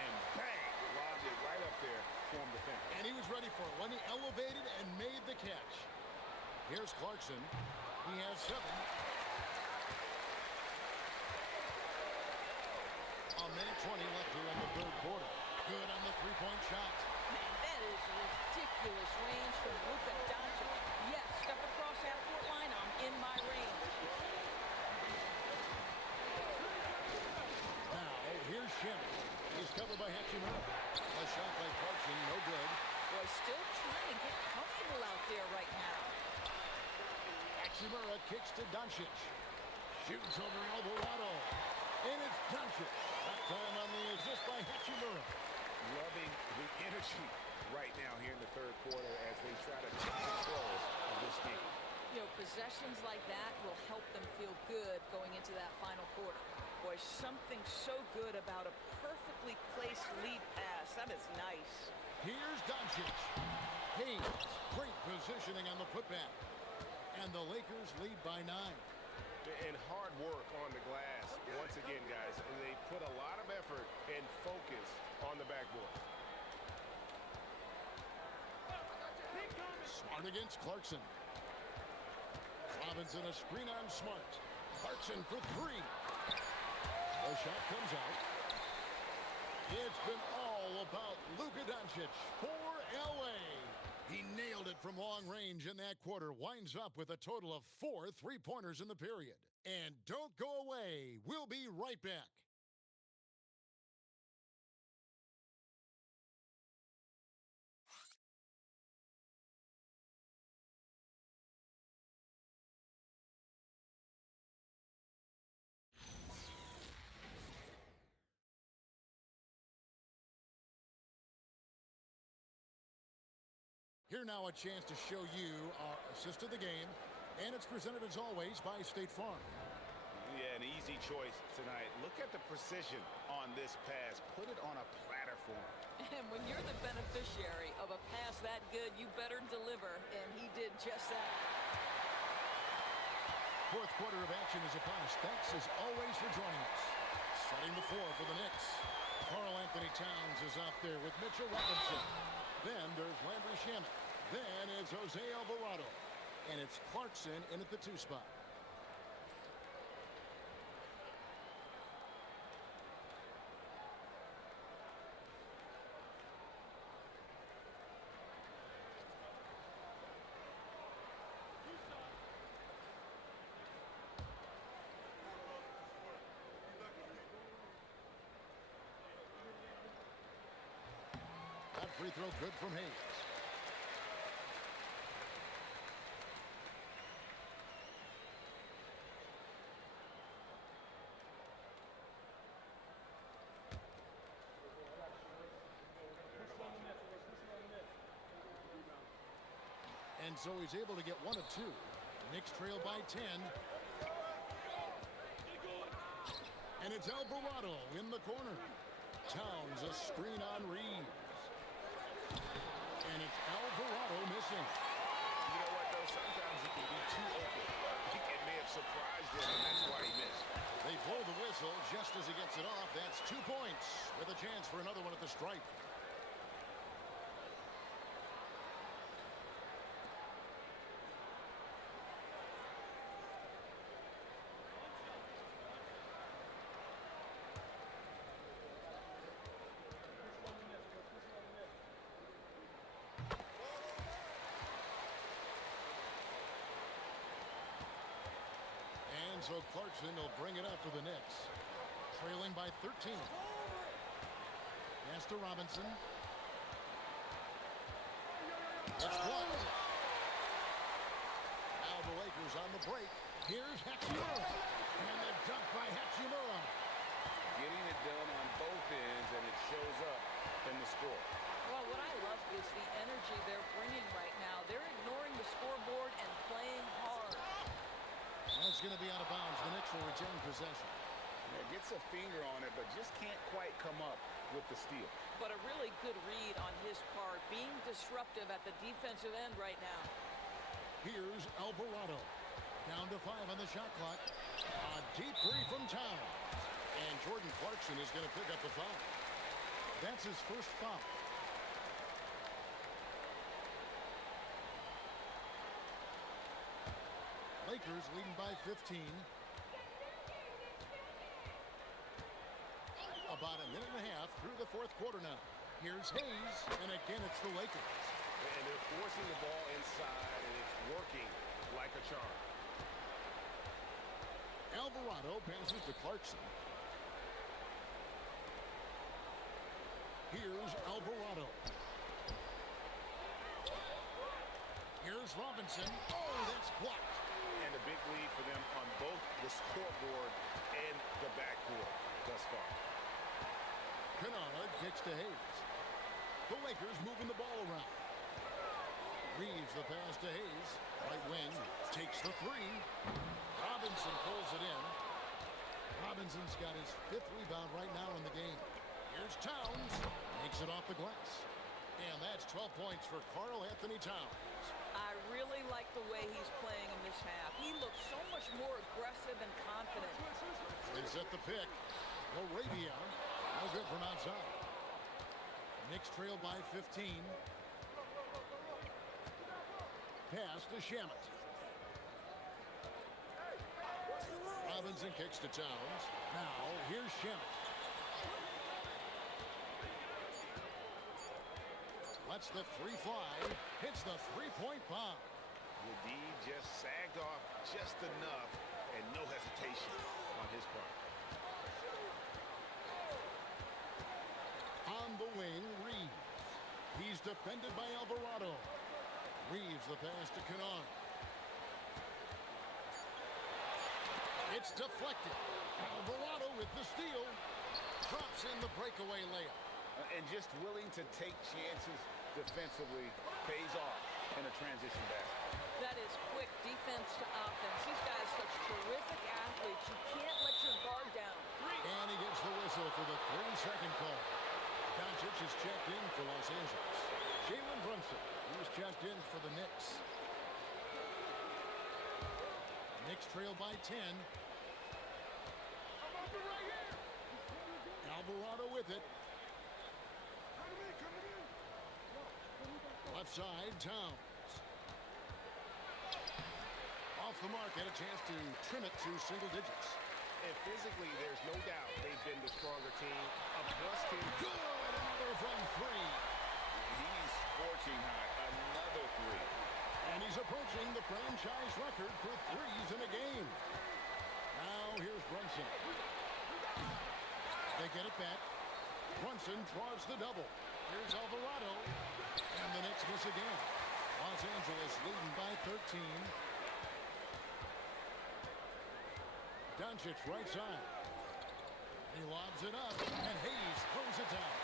and bang, lobbed it right up there for him to finish. And he was ready for it when he elevated and made the catch. Here's Clarkson. He has 7. A minute 20 left here in the third quarter. Good on the three-point shot. Man, that is ridiculous range from Luka Dončić. Yes, step across half-court line, I'm in my range. Now, here's Shem. He's covered by Hachimura. A shot by Clarkson, no good. Boy, still trying to get comfortable out there right now. Hachimura kicks to Dončić. Shoots over Alvarado. And it's Dončić. That time on the assist by Hachimura. Loving the energy right now here in the third quarter as they try to take control of this game. You know, possessions like that will help them feel good going into that final quarter. Boy, something so good about a perfectly placed lead pass. That is nice. Here's Dončić. Hayes, great positioning on the putback. And the Lakers lead by 9. And hard work on the glass. Once again, guys, they put a lot of effort and focus on the backboard. Smart against Clarkson. Robinson a screen on Smart. Clarkson for 3. The shot comes out. It's been all about Luka Dončić for LA. He nailed it from long range in that quarter. Winds up with a total of 4 three-pointers in the period. And don't go away. We'll be right back. Here now a chance to show you our assist of the game, and it's presented as always by State Farm. Yeah, an easy choice tonight. Look at the precision on this pass. Put it on a platter for him. And when you're the beneficiary of a pass that good, you better deliver, and he did just that. Fourth quarter of action is upon us. Thanks as always for joining us. Setting the floor for the Knicks. Karl-Anthony Towns is out there with Mitchell Robinson. Then there's Landry Shamet. Then it's Jose Alvarado. And it's Clarkson in at the 2 spot. That free throw good from Hayes. And so he's able to get 1 of 2. Knicks trail by 10. And it's Alvarado in the corner. Towns a screen on Reaves. And it's Alvarado missing. You know what, though? Sometimes he can be too open. I think it may have surprised him, and that's why he missed. They blow the whistle just as he gets it off. That's 2 points with a chance for another one at the stripe. And so Clarkson will bring it up for the Knicks. Trailing by 13. Pass to Robinson. It's blocked. Now the Lakers on the break. Here's Hachimura. And the dunk by Hachimura. Getting it done on both ends, and it shows up in the score. Well, what I love is the energy they're bringing right now. They're ignoring the scoreboard and playing hard. That's going to be out of bounds. The Knicks will retain possession. Yeah, gets a finger on it, but just can't quite come up with the steal. But a really good read on his part, being disruptive at the defensive end right now. Here's Alvarado. Down to 5 on the shot clock. A deep three from Towns. And Jordan Clarkson is going to pick up the foul. That's his first foul. Lakers leading by 15. About a minute and a half through the fourth quarter now. Here's Hayes, and again it's the Lakers. And they're forcing the ball inside, and it's working like a charm. Alvarado passes to Clarkson. Here's Alvarado. Here's Robinson. Oh, that's blocked. And a big lead for them on both the scoreboard and the backboard thus far. Kennard kicks to Hayes. The Lakers moving the ball around. Reaves the pass to Hayes. Right wing takes the three. Robinson pulls it in. Robinson's got his 5th rebound right now in the game. Here's Towns. Makes it off the glass. And that's 12 points for Karl-Anthony Towns. I really like the way he's playing in this half. He looks so much more aggressive and confident. They set the pick. Moravia. No good from outside. Knicks trail by 15. Pass to Shamet. Robinson kicks to Towns. Now, here's Shamet. Lets the three fly. Hits the three-point bomb. The D just sagged off just enough, and no hesitation on his part. On the wing, Reaves. He's defended by Alvarado. Reaves the pass to Kennard. It's deflected. Alvarado with the steal. Drops in the breakaway layup. And just willing to take chances defensively pays off in a transition basket. That is quick defense to offense. These guys are such terrific athletes. You can't let your guard down. And he gets the whistle for the 3-second call. Dončić is checked in for Los Angeles. Jalen Brunson, who's checked in for the Knicks. Knicks trail by 10. Alvarado with it. Left side, Towns. Off the mark, had a chance to trim it to single digits. And physically, there's no doubt they've been the stronger team. A plus team. Good, another from 3. He's scorching hot. Another 3. And he's approaching the franchise record for threes in a game. Now here's Brunson. They get it back. Brunson draws the double. Here's Alvarado. And the Knicks miss again. Los Angeles leading by 13. Dončić right side. He lobs it up, and Hayes throws it down.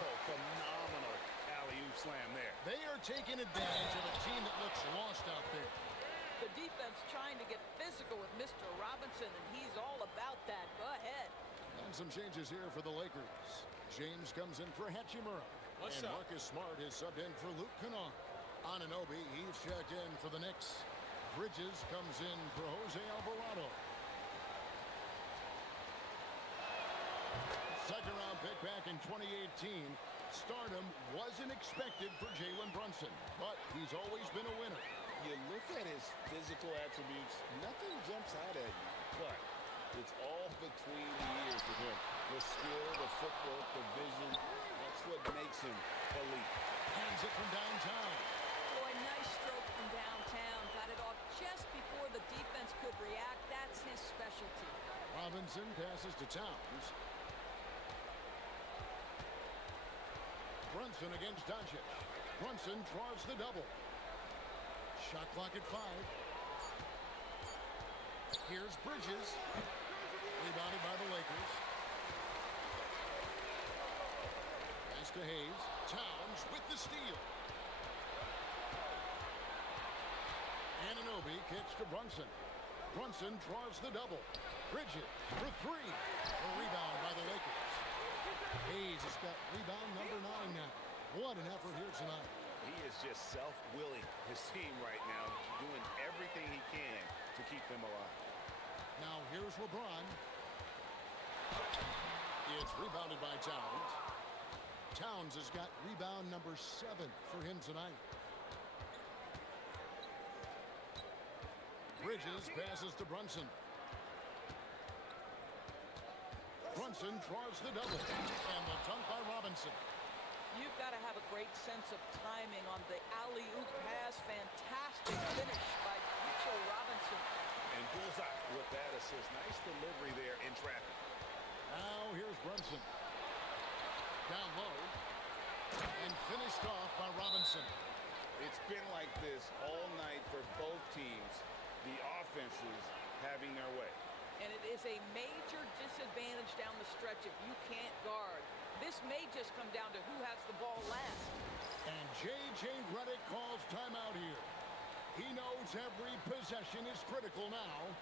Oh, phenomenal alley-oop slam there. They are taking advantage of a team that looks lost out there. The defense trying to get physical with Mr. Robinson, and he's all about that. Go ahead. And some changes here for the Lakers. James comes in for Hachimura. And Marcus Smart is subbed in for Luka Dončić. Anunoby, he's checked in for the Knicks. Bridges comes in for Jose Alvarado. Second round pick back in 2018. Stardom wasn't expected for Jalen Brunson, but he's always been a winner. You look at his physical attributes, nothing jumps out at you, but it's all between the ears with him. The skill, the footwork, the vision, that's what makes him elite. Hands it from downtown. Boy, nice stroke from downtown. Got it off just before the defense could react. That's Brunson passes to Towns. Brunson against Dončić. Brunson draws the double. Shot clock at 5. Here's Bridges. Rebounded by the Lakers. Pass to Hayes. Towns with the steal. Anunoby kicks to Brunson. Brunson draws the double. Bridges for 3. A rebound by the Lakers. Hayes has got rebound number 9 now. What an effort here tonight. He is just self-willing his team right now, doing everything he can to keep them alive. Now here's LeBron. It's rebounded by Towns. Towns has got rebound number 7 for him tonight. Bridges passes to Brunson. Brunson draws the double. And the dunk by Robinson. You've got to have a great sense of timing on the alley-oop pass. Fantastic finish by Mitchell Robinson. And bullseye with that assist. Nice delivery there in traffic. Now here's Brunson. Down low. And finished off by Robinson. It's been like this all night for both teams. The offenses having their way. And it is a major disadvantage down the stretch if you can't guard. This may just come down to who has the ball last. And J.J. Redick calls timeout here. He knows every possession is critical now.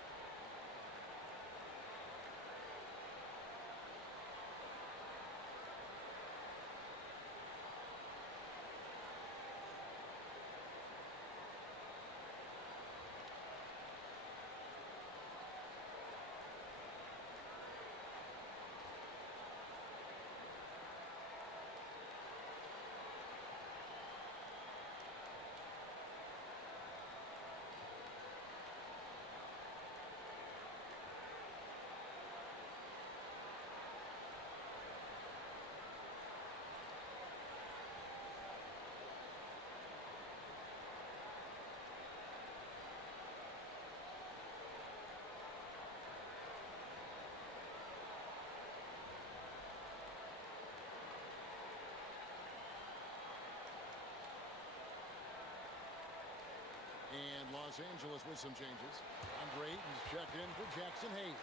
And Los Angeles with some changes. Andre Ayton's checked in for Jackson Hayes.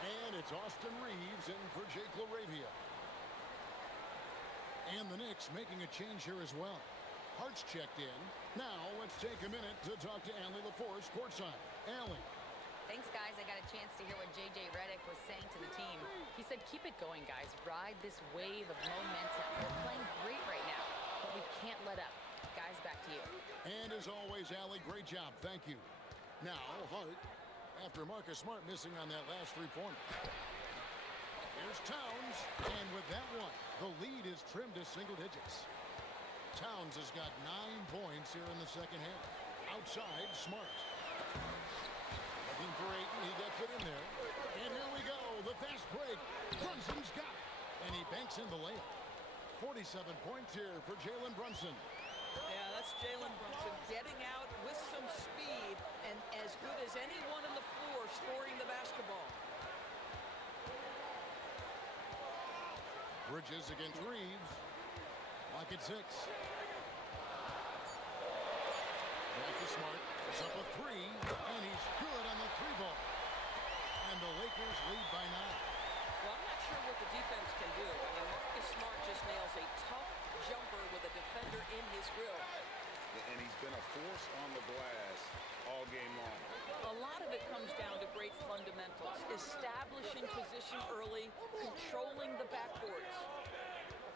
And it's Austin Reaves in for Jake LaRavia. And the Knicks making a change here as well. Hart's checked in. Now let's take a minute to talk to Allie LaForce courtside. Allie. Thanks, guys. I got a chance to hear what J.J. Redick was saying to the team. He said, keep it going, guys. Ride this wave of momentum. We're playing great right now, but we can't let up. Guys, back to you. And as always, Allie, great job. Thank you. Now, Hart, after Marcus Smart missing on that last three-pointer. Here's Towns, and with that one, the lead is trimmed to single digits. Towns has got 9 points here in the second half. Outside, Smart. Looking for Ayton, he gets it in there. And here we go, the fast break. Brunson's got it, and he banks in the layup. 47 points here for Jalen Brunson. Yeah, that's Jalen Brunson getting out with some speed and as good as anyone on the floor scoring the basketball. Bridges against Reaves. Lock at 6. Back to Smart. It's up a 3, and he's good on the 3-ball. And the Lakers lead by 9. Well, I'm not sure what the defense can do. I mean, Marcus Smart just nails a tough jumper with a defender in his grill. And he's been a force on the glass all game long. A lot of it comes down to great fundamentals. Establishing position early, controlling the backboards.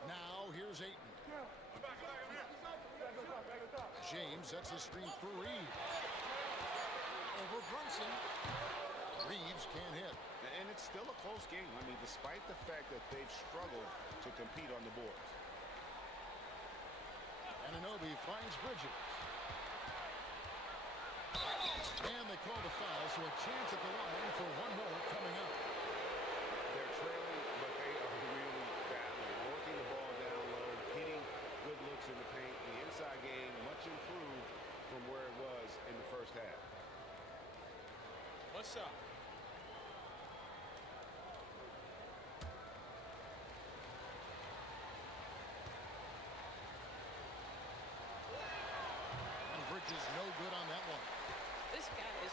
Now here's Ayton. James sets the screen for Reaves. Over Brunson. Reaves can't hit. And it's still a close game. I mean, despite the fact that they've struggled to compete on the boards. Anunoby finds Bridges. And they call the foul, so a chance at the line for one more coming up. They're trailing, but they are really battling. Working the ball down low, getting good looks in the paint. The inside game much improved from where it was in the first half. What's up?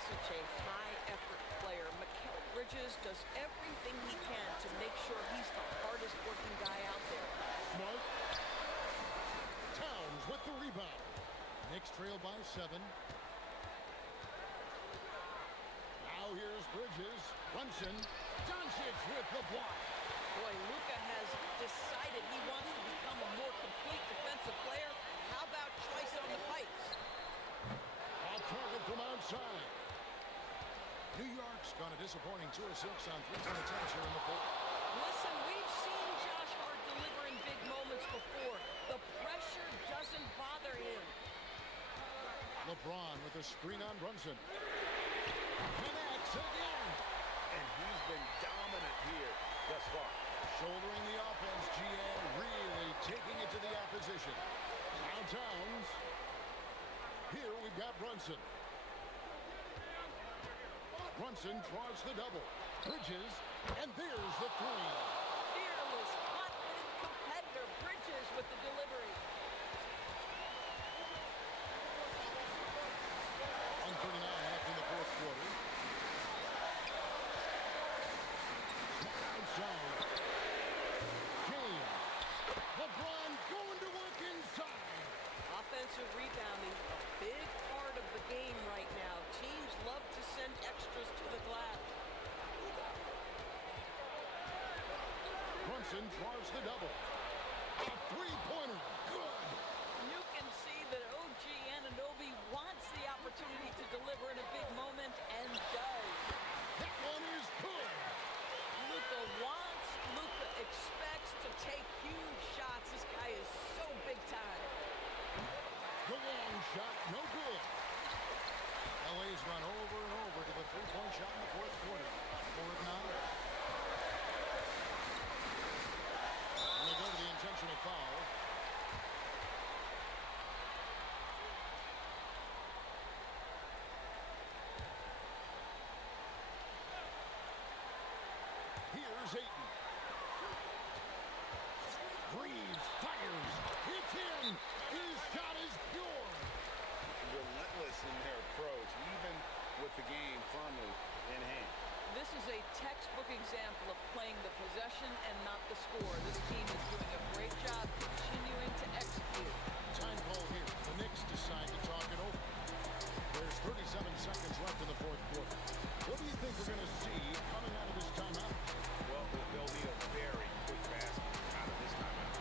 such a high-effort player. Mikal Bridges does everything he can to make sure he's the hardest-working guy out there. Smart. Towns with the rebound. Knicks trail by 7. Now here's Bridges. Brunson. Dončić with the block. Boy, Luka has decided he wants to become a more complete defensive player. How about twice on the pipes? Off target from outside. New York's gone a disappointing 2 of 6 on 3 attempts here in the fourth. Listen, we've seen Josh Hart deliver in big moments before. The pressure doesn't bother him. LeBron with a screen on Brunson. Connects again. And he's been dominant here thus far. Shouldering the offense, GA really taking it to the opposition. Now Towns. Here we've got Brunson. Brunson draws the double. Bridges, and there's the 3. Fearless, confident competitor. Bridges with the delivery. 1:39 left in the fourth quarter. Outside. James. LeBron going to work inside. Offensive rebounding, a big part of the game right now. Teams love to send extras to the glass. Brunson draws the double. A 3-pointer. Good. You can see that OG Anunoby wants the opportunity to deliver in a big moment and does. That one is good. Luka wants, Luka expects to take huge shots. This guy is so big time. The long shot, no good. LA's run over and over to the 3-point shot in the fourth quarter. 4th now. And they go to the intentional foul. Here's Ayton. Reaves fires. It's in. His shot is pure. Relentless in their approach, even with the game firmly in hand. This is a textbook example of playing the possession and not the score. This team is doing a great job continuing to execute. Time call here. The Knicks decide to talk it over. There's 37 seconds left in the fourth quarter. What do you think we're going to see coming out of this timeout? Well, they'll need a very quick basket out of this timeout.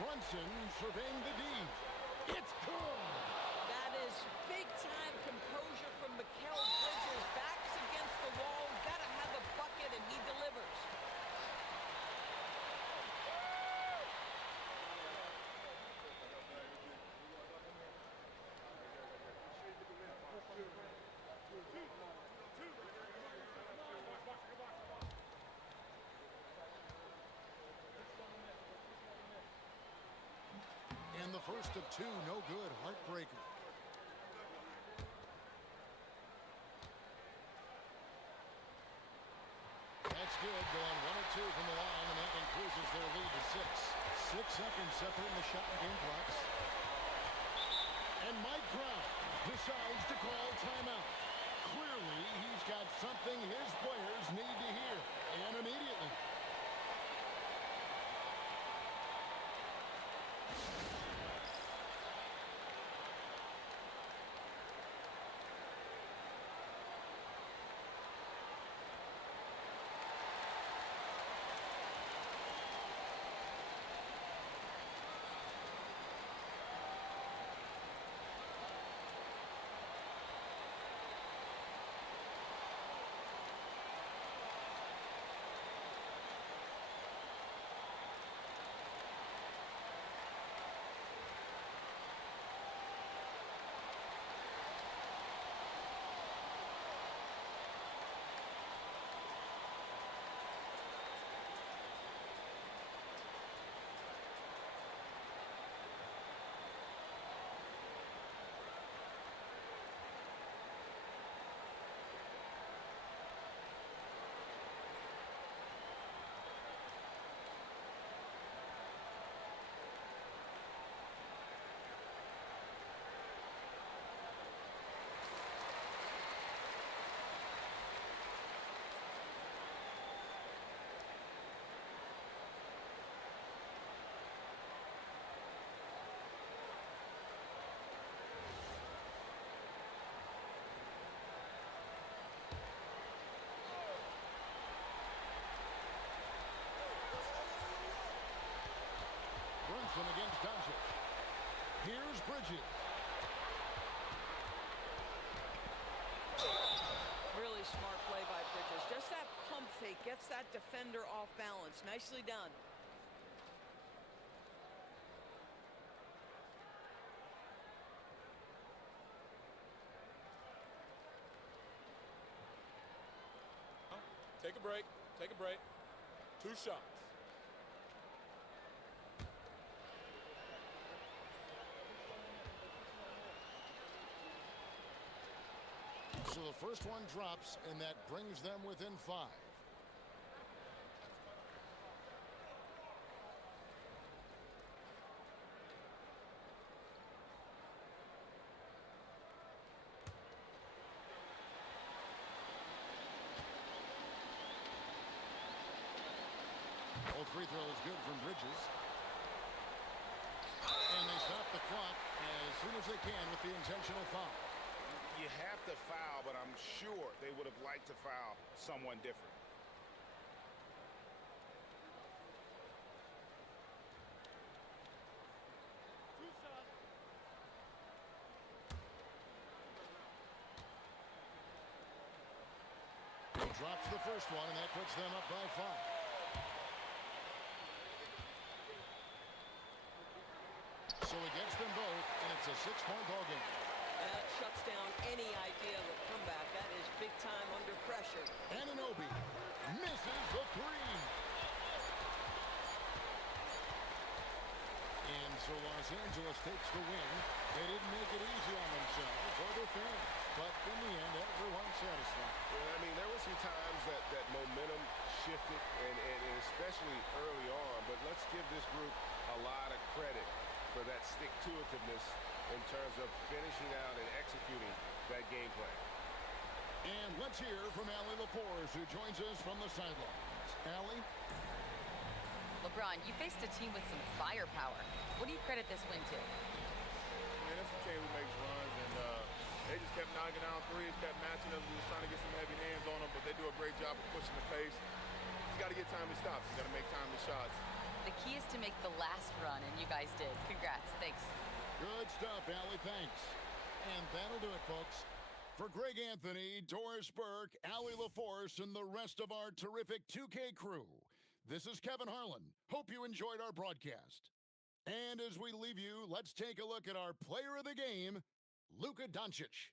Brunson surveying the D. It's good. That is big-time composure from Mikal Bridges. Backs against the wall. Gotta have a bucket, and he delivers. And the first of 2, no good. Heartbreaker. That's good. Going 1 of 2 from the line, and that increases their lead to 6. 6 seconds separating the shot and game clocks. And Mike Brown decides to call timeout. Clearly, he's got something his players need to hear. Enemy Bridges. Really smart play by Bridges. Just that pump fake gets that defender off balance. Nicely done. Take a break. Take a break. 2 shots. So the first one drops, and that brings them within 5. All free throws good from Bridges. And they stop the clock as soon as they can with the intentional foul. You have to foul, but I'm sure they would have liked to foul someone different. He drops the first one, and that puts them up by 5. So he gets them both, and it's a 6-point ball game. That shuts down any idea of a comeback. That is big time under pressure. Anunoby misses the 3. And so Los Angeles takes the win. They didn't make it easy on themselves or their fans, but in the end, everyone's satisfied. Yeah, I mean, there were some times that momentum shifted, and especially early on, but let's give this group a lot of credit for that stick-to-itiveness in terms of finishing out and executing that game plan. And let's hear from Allie LaForce, who joins us from the sidelines. Allie? LeBron, you faced a team with some firepower. What do you credit this win to? Man, that's a team who makes runs, and they just kept knocking down threes, kept matching us. We was trying to get some heavy hands on them, but they do a great job of pushing the pace. Just got to get timely stops. You got to make timely shots. The key is to make the last run, and you guys did. Congrats. Thanks. Good stuff, Allie. Thanks. And that'll do it, folks. For Greg Anthony, Doris Burke, Allie LaForce, and the rest of our terrific 2K crew, this is Kevin Harlan. Hope you enjoyed our broadcast. And as we leave you, let's take a look at our player of the game, Luka Dončić.